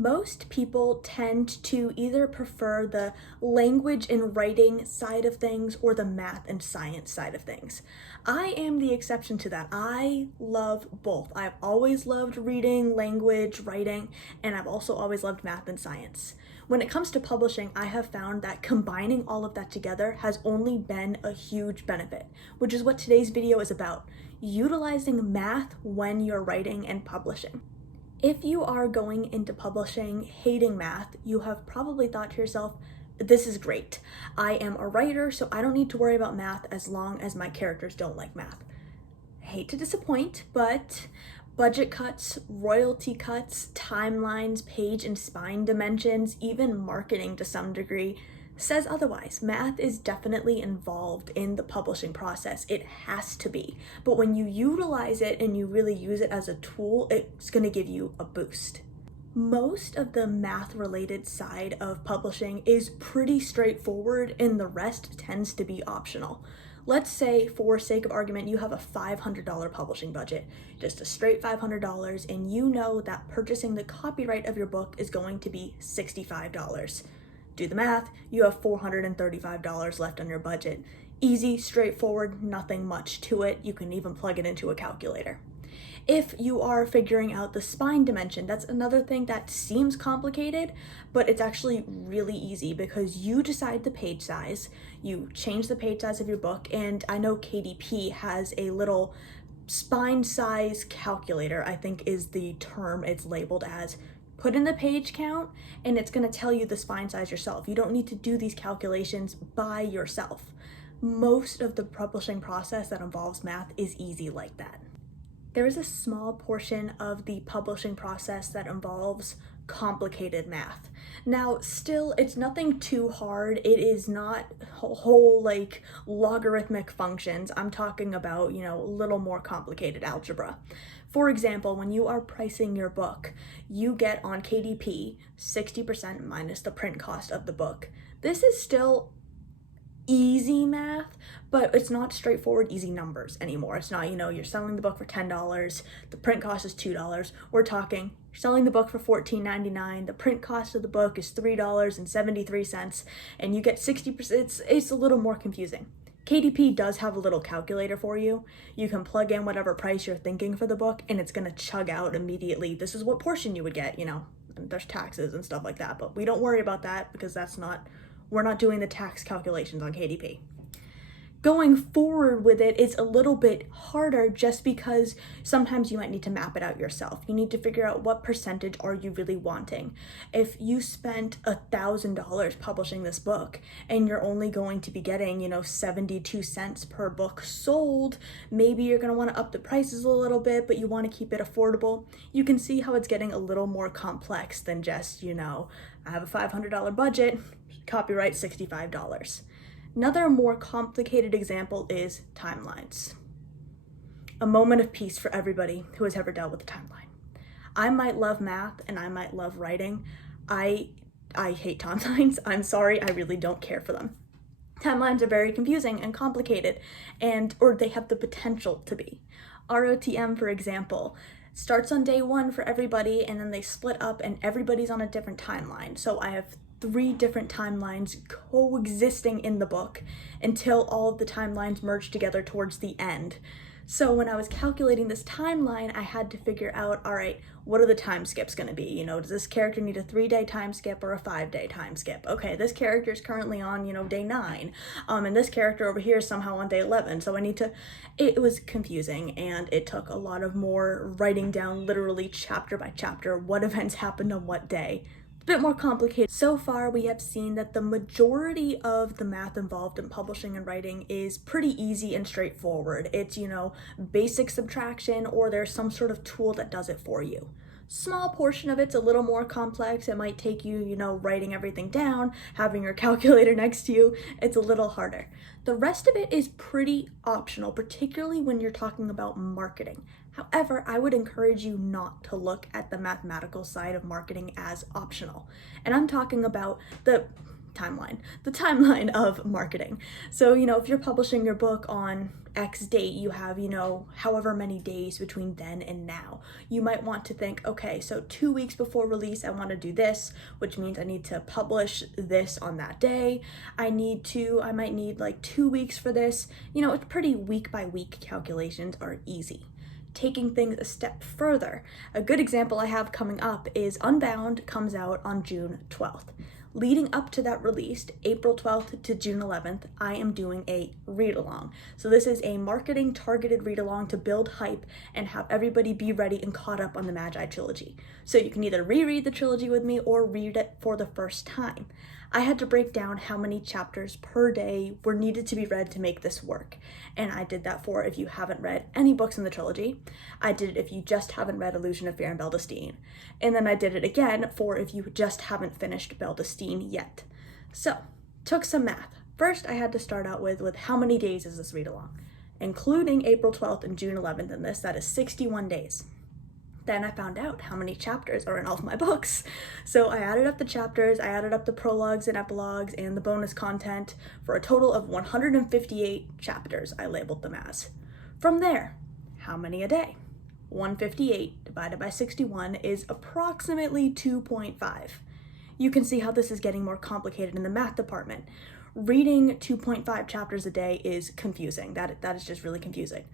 Most people tend to either prefer the language and writing side of things or the math and science side of things. I am the exception to that. I love both. I've always loved reading, language, writing, and I've also always loved math and science. When it comes to publishing, I have found that combining all of that together has only been a huge benefit, which is what today's video is about: utilizing math when you're writing and publishing. If you are going into publishing hating math, you have probably thought to yourself, this is great. I am a writer, so I don't need to worry about math as long as my characters don't like math. I hate to disappoint, but budget cuts, royalty cuts, timelines, page and spine dimensions, even marketing to some degree says otherwise. Math is definitely involved in the publishing process. It has to be. But when you utilize it and you really use it as a tool, it's going to give you a boost. Most of the math related side of publishing is pretty straightforward and the rest tends to be optional. Let's say, for sake of argument, you have a $500 publishing budget, just a straight $500, and you know that purchasing the copyright of your book is going to be $65. Do the math, you have $435 left on your budget. Easy, straightforward, nothing much to it. You can even plug it into a calculator. If you are figuring out the spine dimension, that's another thing that seems complicated, but it's actually really easy because you decide the page size, you change the page size of your book, and I know KDP has a little spine size calculator, I think is the term it's labeled as. Put in the page count and it's going to tell you the spine size yourself. You don't need to do these calculations by yourself. Most of the publishing process that involves math is easy like that. There is a small portion of the publishing process that involves complicated math. Now, still, it's nothing too hard. It is not whole like logarithmic functions. I'm talking about, a little more complicated algebra. For example, when you are pricing your book, you get on KDP 60% minus the print cost of the book. This is still easy math, but it's not straightforward easy numbers anymore. It's not, you're selling the book for $10, the print cost is $2. We're talking, you're selling the book for $14.99, the print cost of the book is $3.73, and you get 60%. It's a little more confusing. KDP does have a little calculator for you. You can plug in whatever price you're thinking for the book, and it's gonna chug out immediately. This is what portion you would get, and there's taxes and stuff like that, but we don't worry about that because we're not doing the tax calculations on KDP. Going forward with it, it's a little bit harder just because sometimes you might need to map it out yourself. You need to figure out what percentage are you really wanting. If you spent $1,000 publishing this book and you're only going to be getting, 72 cents per book sold, maybe you're going to want to up the prices a little bit, but you want to keep it affordable. You can see how it's getting a little more complex than just, I have a $500 budget, copyright $65. Another more complicated example is timelines. A moment of peace for everybody who has ever dealt with a timeline. I might love math and I might love writing. I hate timelines. I'm sorry, I really don't care for them. Timelines are very confusing and complicated, or they have the potential to be. ROTM, for example, starts on day 1 for everybody and then they split up and everybody's on a different timeline. So I have 3 different timelines coexisting in the book until all of the timelines merge together towards the end. So when I was calculating this timeline, I had to figure out, all right, what are the time skips going to be? Does this character need a 3-day time skip or a 5-day time skip? Okay, this character is currently on, day 9. And this character over here is somehow on day 11. So it was confusing and it took a lot of more writing down literally chapter by chapter what events happened on what day. A bit more complicated. So far, we have seen that the majority of the math involved in publishing and writing is pretty easy and straightforward. It's, basic subtraction, or there's some sort of tool that does it for you. Small portion of it's a little more complex. It might take you, writing everything down, having your calculator next to you. It's a little harder. The rest of it is pretty optional, particularly when you're talking about marketing. However, I would encourage you not to look at the mathematical side of marketing as optional. And I'm talking about the the timeline of marketing. So, if you're publishing your book on X date, you have, however many days between then and now. You might want to think, okay, so 2 weeks before release, I want to do this, which means I need to publish this on that day. I might need like 2 weeks for this. It's pretty week by week calculations are easy. Taking things a step further, a good example I have coming up is Unbound comes out on June 12th. Leading up to that release, April 12th to June 11th, I am doing a read-along. So this is a marketing targeted read-along to build hype and have everybody be ready and caught up on the Mageye Trilogy. So you can either reread the trilogy with me or read it for the first time. I had to break down how many chapters per day were needed to be read to make this work. And I did that for if you haven't read any books in the trilogy. I did it if you just haven't read Illusion of Fear and Beldestein. And then I did it again for if you just haven't finished Beldestein yet. So, took some math. First, I had to start out with how many days is this read-along? Including April 12th and June 11th in this, that is 61 days. Then I found out how many chapters are in all of my books. So I added up the chapters, I added up the prologues and epilogues and the bonus content for a total of 158 chapters, I labeled them as. From there, how many a day? 158 divided by 61 is approximately 2.5. You can see how this is getting more complicated in the math department. Reading 2.5 chapters a day is confusing. That is just really confusing.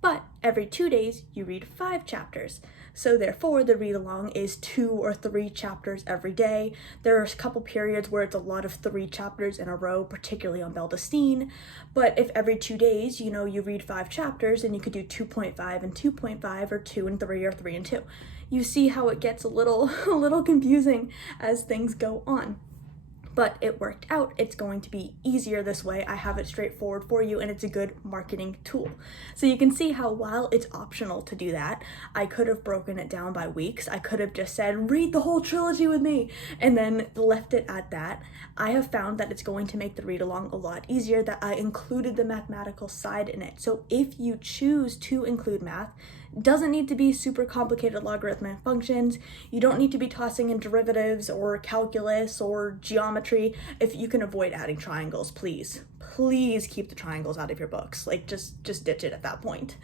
But every 2 days, you read 5 chapters. So therefore, the read-along is 2 or 3 chapters every day. There are a couple periods where it's a lot of 3 chapters in a row, particularly on Beldestein. But if every 2 days, you read 5 chapters, then you could do 2.5 and 2.5, or 2 and 3, or 3 and 2. You see how it gets a little confusing as things go on. But it worked out. It's going to be easier this way. I have it straightforward for you, and it's a good marketing tool. So you can see how while it's optional to do that, I could have broken it down by weeks. I could have just said, read the whole trilogy with me, and then left it at that. I have found that it's going to make the read along a lot easier, that I included the mathematical side in it. So if you choose to include math, doesn't need to be super complicated logarithmic functions. You don't need to be tossing in derivatives or calculus or geometry. If you can avoid adding triangles, please keep the triangles out of your books. Like just ditch it at that point.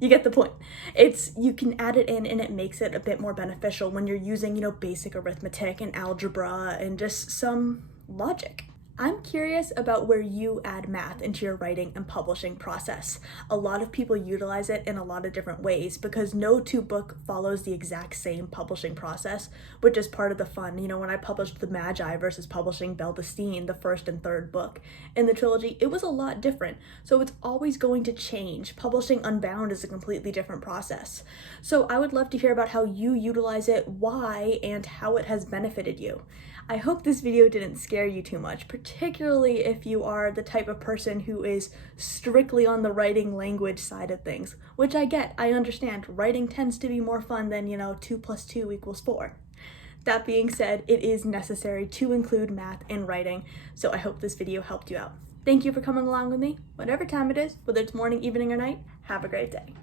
You get the point. You can add it in and it makes it a bit more beneficial when you're using, basic arithmetic and algebra and just some logic. I'm curious about where you add math into your writing and publishing process. A lot of people utilize it in a lot of different ways because no 2 book follows the exact same publishing process, which is part of the fun. When I published the Mageye versus publishing Beldestein, the first and third book in the trilogy, it was a lot different. So it's always going to change. Publishing Unbound is a completely different process. So I would love to hear about how you utilize it, why, and how it has benefited you. I hope this video didn't scare you too much, particularly if you are the type of person who is strictly on the writing language side of things, which I get, I understand. Writing tends to be more fun than, 2 + 2 = 4. That being said, it is necessary to include math in writing, so I hope this video helped you out. Thank you for coming along with me. Whatever time it is, whether it's morning, evening, or night, have a great day.